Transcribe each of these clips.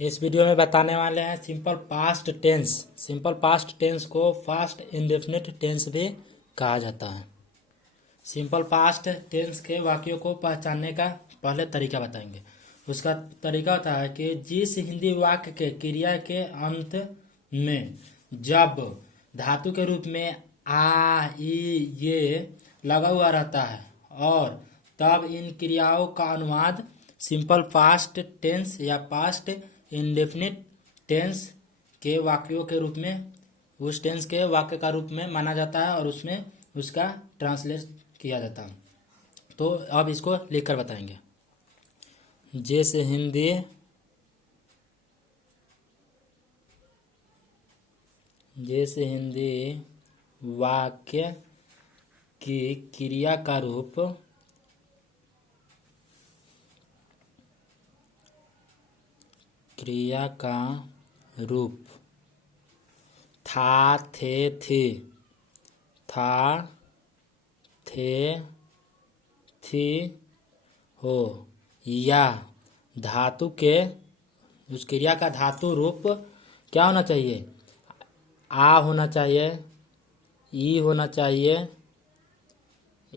इस वीडियो में बताने वाले हैं simple past tense. Simple past tense को फास्ट इंडेफिनिट टेंस भी कहा जाता है। सिंपल पास्ट टेंस के वाक्यों को पहचानने का पहले तरीका बताएंगे। उसका तरीका होता है कि जिस हिंदी वाक्य के क्रिया के अंत में जब धातु के रूप में आ ई ये लगा हुआ रहता है और तब इन क्रियाओं का अनुवाद सिंपल पास्ट टेंस या पास्ट इंडेफिनिट टेंस के वाक्यों के रूप में उस टेंस के वाक्य का रूप में माना जाता है और उसमें उसका ट्रांसलेट किया जाता है। तो अब इसको लिखकर बताएंगे। जैसे हिंदी वाक्य की क्रिया का रूप था थे थी थी हो या धातु के उस क्रिया का धातु रूप क्या होना चाहिए? आ होना चाहिए, ई होना चाहिए,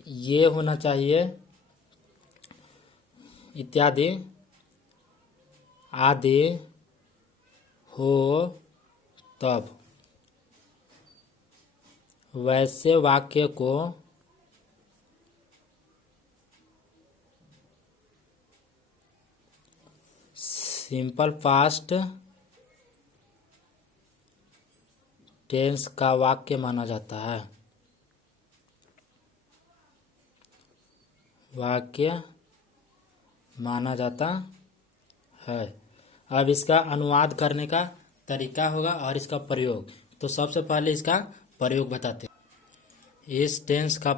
ये होना चाहिए इत्यादि आदि हो तब वैसे वाक्य को सिंपल पास्ट टेंस का वाक्य माना जाता है। अब इसका अनुवाद करने का तरीका होगा और इसका प्रयोग। तो सबसे पहले इसका प्रयोग बताते हैं। इस टेंस का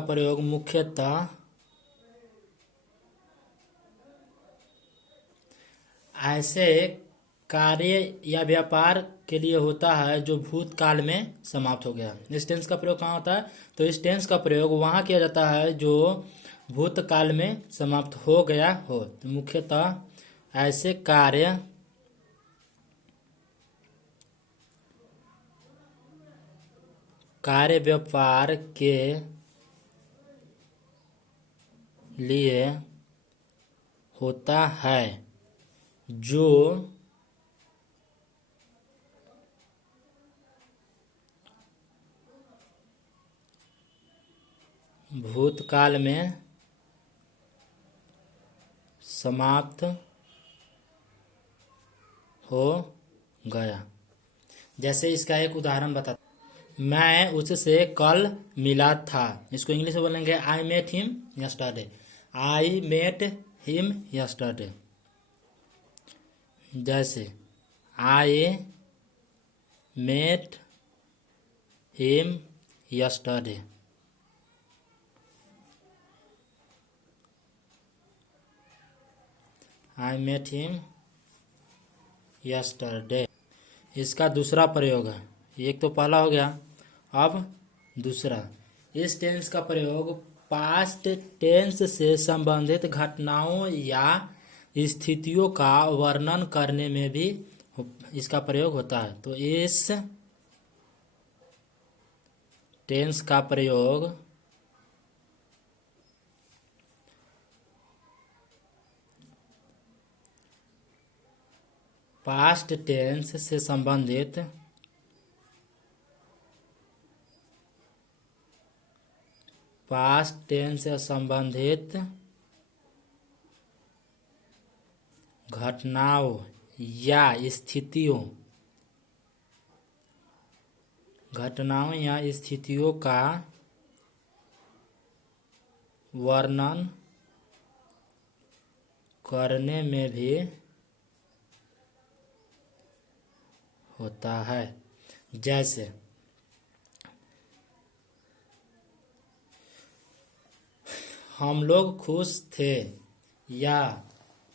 प्रयोग मुख्यतः ऐसे कार्य या व्यापार के लिए होता है जो भूतकाल में समाप्त हो गया। इस टेंस का प्रयोग कहाँ होता है? तो इस टेंस का प्रयोग वहाँ किया जाता है जो भूतकाल में समाप्त हो गया हो। तो मुख्यतः ऐसे कार्य व्यापार के लिए होता है जो भूतकाल में समाप्त हो गया। जैसे इसका एक उदाहरण बता, मैं उससे कल मिला था। इसको इंग्लिश में बोलेंगे I met him yesterday. I met him yesterday. जैसे I met him yesterday. I met him yesterday. इसका दूसरा प्रयोग है। एक तो पहला हो गया, अब दूसरा। इस टेंस का प्रयोग पास्ट टेंस से संबंधित घटनाओं या स्थितियों का वर्णन करने में भी इसका प्रयोग होता है। तो इस टेंस का प्रयोग पास्ट टेंस से संबंधित घटनाओं या स्थितियों का वर्णन करने में भी होता है। जैसे हम लोग खुश थे, या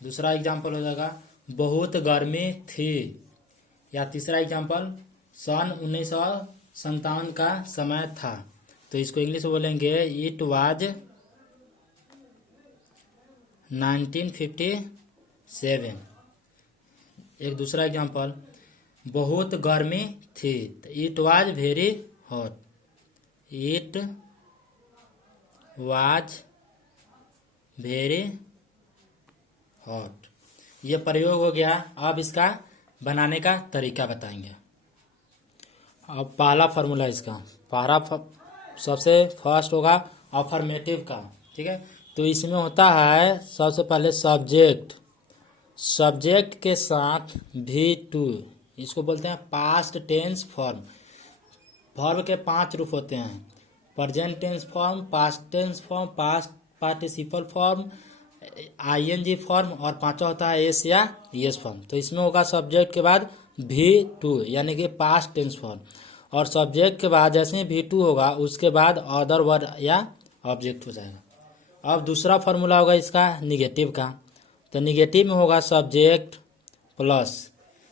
दूसरा एग्जाम्पल हो जाएगा बहुत गर्मी थी, या तीसरा एग्जाम्पल सन 57 का समय था, तो इसको इंग्लिश में बोलेंगे इट वाज 1957। एक दूसरा एग्जांपल, बहुत गर्मी थी, it was very hot, it was very hot. ये प्रयोग हो गया। अब इसका बनाने का तरीका बताएंगे। अब पहला फॉर्मूला इसका, सबसे फर्स्ट होगा अफर्मेटिव का, ठीक है। तो इसमें होता है सबसे पहले सब्जेक्ट के साथ V2, इसको बोलते हैं पास्ट टेंस फॉर्म। वर्ब के 5 रूप होते हैं, present tense form, past tense form, past participle form, ING form, और पांचवा होता है एस या यस फॉर्म। तो इसमें होगा सब्जेक्ट के बाद V2 यानी कि पास्ट टेंस फॉर्म, और सब्जेक्ट के बाद जैसे ही V2 होगा उसके बाद अदर वर्ड या ऑब्जेक्ट हो जाएगा। अब दूसरा फॉर्मूला होगा इसका निगेटिव का। तो निगेटिव में होगा सब्जेक्ट प्लस,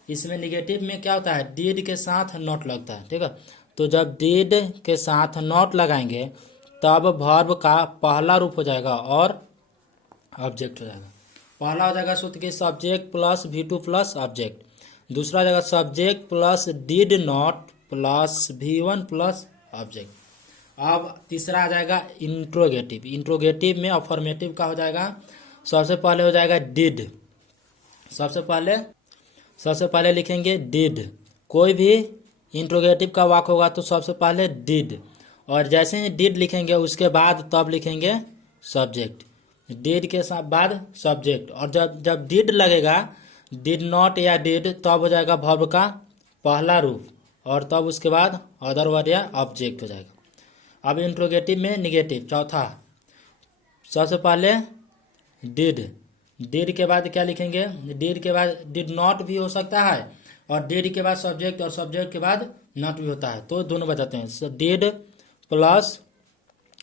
इसमें निगेटिव में क्या होता है, डिड के साथ नॉट लगता है, ठीक है। तो जब डिड के साथ नॉट लगाएंगे तब वर्ब का पहला रूप हो जाएगा और ऑब्जेक्ट हो जाएगा। पहला हो जाएगा सूत्र के subject plus V2 plus object, दूसरा हो जाएगा subject plus did not plus V1 plus object. अब तीसरा आ जाएगा इंट्रोगेटिव में अफर्मेटिव का हो जाएगा, सबसे पहले हो जाएगा डिड, सबसे पहले लिखेंगे डिड। कोई भी इंट्रोगेटिव का वाक्य होगा तो सबसे पहले डिड, और जैसे ही डिड लिखेंगे उसके बाद तब लिखेंगे सब्जेक्ट, डिड के साथ बाद सब्जेक्ट। और जब डिड लगेगा, डिड नॉट या डिड, तब हो जाएगा वर्ब का पहला रूप, और तब उसके बाद अदर वर्ड या ऑब्जेक्ट हो जाएगा। अब इंट्रोगेटिव में निगेटिव, चौथा सबसे पहले डिड के बाद क्या लिखेंगे, डिड के बाद डिड नॉट भी हो सकता है, और डिड के बाद सब्जेक्ट, और सब्जेक्ट के बाद नॉट भी होता है, तो दोनों बजाते हैं। डिड प्लस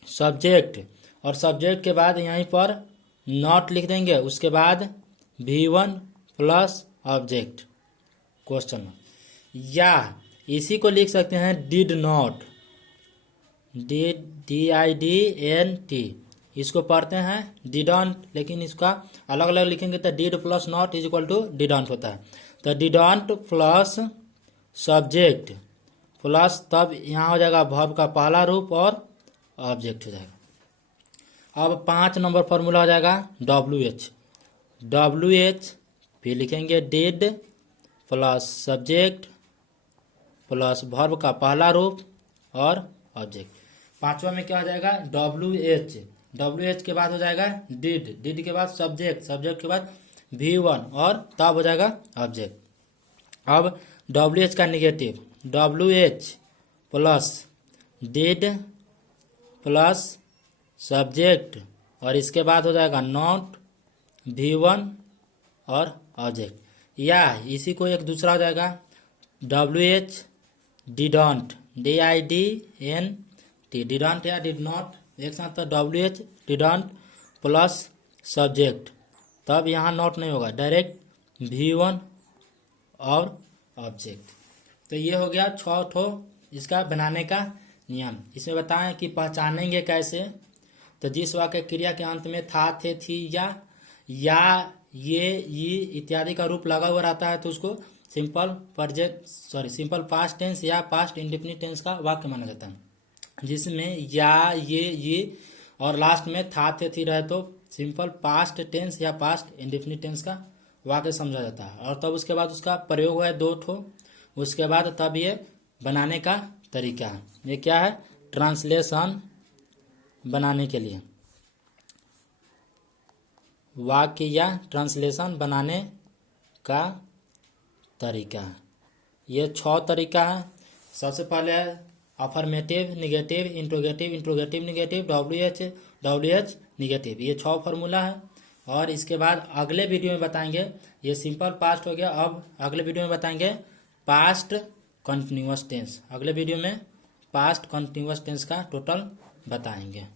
सब्जेक्ट, और सब्जेक्ट के बाद यहीं पर नॉट लिख देंगे, उसके बाद V1 प्लस ऑब्जेक्ट क्वेश्चन। या इसी को लिख सकते हैं डिड नॉट, DIDNT, इसको पढ़ते हैं डिडंट, लेकिन इसका अलग अलग लिखेंगे तो did plus not is equal to didn't होता है। तो डिडंट प्लस सब्जेक्ट प्लस, तब यहाँ हो जाएगा वर्ब का पहला रूप और ऑब्जेक्ट हो जाएगा। अब 5 नंबर फॉर्मूला हो जाएगा WH, फिर लिखेंगे did plus subject plus verb का पहला रूप और ऑब्जेक्ट। पांचवा में क्या हो जाएगा WH के बाद हो जाएगा डिड के बाद सब्जेक्ट के बाद V1, और तब हो जाएगा ऑब्जेक्ट। अब WH का negative, WH plus did plus subject, और इसके बाद हो जाएगा नॉट, V1 और ऑब्जेक्ट। या इसी को एक दूसरा हो जाएगा WH डिडंट, DIDNT, डिडंट या डिड नॉट एक साथ, तो WH डिडंट प्लस सब्जेक्ट, तब यहाँ नॉट नहीं होगा, डायरेक्ट V1 और ऑब्जेक्ट। तो ये हो गया 6 ठो इसका बनाने का नियम। इसमें बताएं कि पहचानेंगे कैसे। तो जिस वाक्य क्रिया के अंत में था, थे, थी या ये इत्यादि का रूप लगा हुआ रहता है तो उसको सिंपल पास्ट टेंस या पास्ट इंडेफिनिट टेंस का वाक्य माना जाता है। जिसमें या ये और लास्ट में था, थे, थी रहे तो सिंपल पास्ट टेंस या पास्ट इंडेफिनिट टेंस का वाक्य समझा जाता है। और तब उसके बाद उसका प्रयोग है 2 ठो, उसके बाद तब ये बनाने का तरीका है। ये क्या है, ट्रांसलेशन बनाने के लिए वाक्य या ट्रांसलेशन बनाने का तरीका है। ये 6 तरीका है। सबसे पहले है affirmative, negative, interrogative negative, WH negative, ये 6 फार्मूला है। और इसके बाद अगले वीडियो में बताएंगे, ये सिंपल पास्ट हो गया। अब अगले वीडियो में बताएंगे पास्ट कंटिन्यूअस टेंस। अगले वीडियो में पास्ट कंटिन्यूअस टेंस का टोटल बताएंगे।